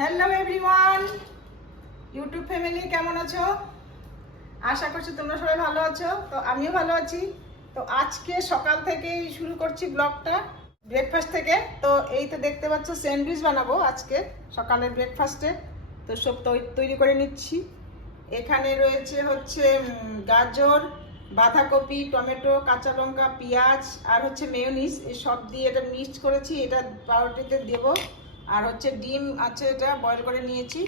Hello everyone, YouTube family কেমন আছো? আশা করছি তোমরা সবাই ভালো আছো। তো আমিও ভালো আছি। তো আজকে সকাল থেকেই শুরু করছি ব্লগটা ব্রেকফাস্ট থেকে। তো এই তো দেখতে পাচ্ছ স্যান্ডউইচ বানাবো আজকে সকালের ব্রেকফাস্টে। তো সব তৈরি করে নিচ্ছি। এখানে রয়েছে হচ্ছে গাজর, বাঁধাকপি, টমেটো, কাঁচা লঙ্কা, পেঁয়াজ আর হচ্ছে মেয়োনিজ, এই সব দিয়ে এটা মিক্সড করেছি। এটা পাউরুটিতে দেবো। আর হচ্ছে ডিম আছে, এটা বয়েল করে নিয়েছি।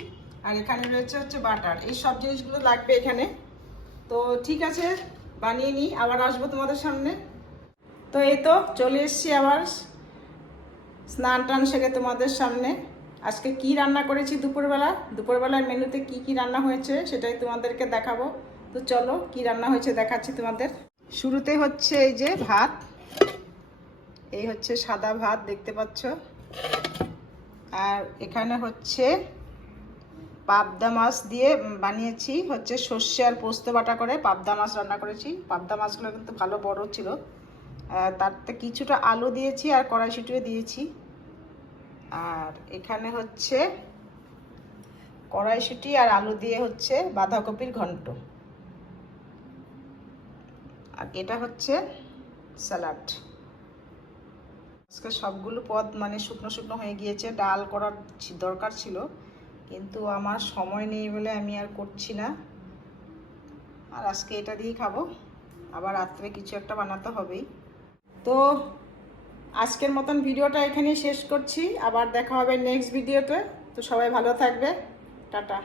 আর এখানে রয়েছে হচ্ছে বাটার। এই সব জিনিসগুলো লাগবে এখানে। তো ঠিক আছে, বানিয়ে নিই, আবার আসবো তোমাদের সামনে। তো এই তো চলে এসেছি আবার স্নান টান সেরে তোমাদের সামনে। আজকে কি রান্না করেছি দুপুরবেলার মেনুতে কি কি রান্না হয়েছে সেটাই তোমাদেরকে দেখাবো। তো চলো কি রান্না হয়েছে দেখাচ্ছি তোমাদের। শুরুতে হচ্ছে এই যে ভাত, এই হচ্ছে সাদা ভাত দেখতে পাচ্ছ। আর এখানে হচ্ছে পাবদা মাছ দিয়ে বানিয়েছি, হচ্ছে সর্ষে আর পোস্ত বাটা করে পাবদা মাছ রান্না করেছি। পাবদা মাছগুলো কিন্তু ভালো বড় ছিল। তাতে কিছুটা আলু দিয়েছি আর কড়াইশুঁটিও দিয়েছি। আর এখানে হচ্ছে কড়াইশুঁটি আর আলু দিয়ে হচ্ছে বাঁধাকপির ঘন্ট। আর এটা হচ্ছে স্যালাড। আজকে সবগুলো পদ মানে শুকনো শুকনো হয়ে গিয়েছে। ডাল করার দরকার ছিল, কিন্তু আমার সময় নেই বলে আমি আর করছি না। আর আজকে এটা দিয়েই খাবো, আবার রাত্রে কিছু একটা বানাতে হবেই। তো আজকের মতন ভিডিওটা এখানেই শেষ করছি, আবার দেখা হবে নেক্সট ভিডিওতে। তো সবাই ভালো থাকবে, টাটা।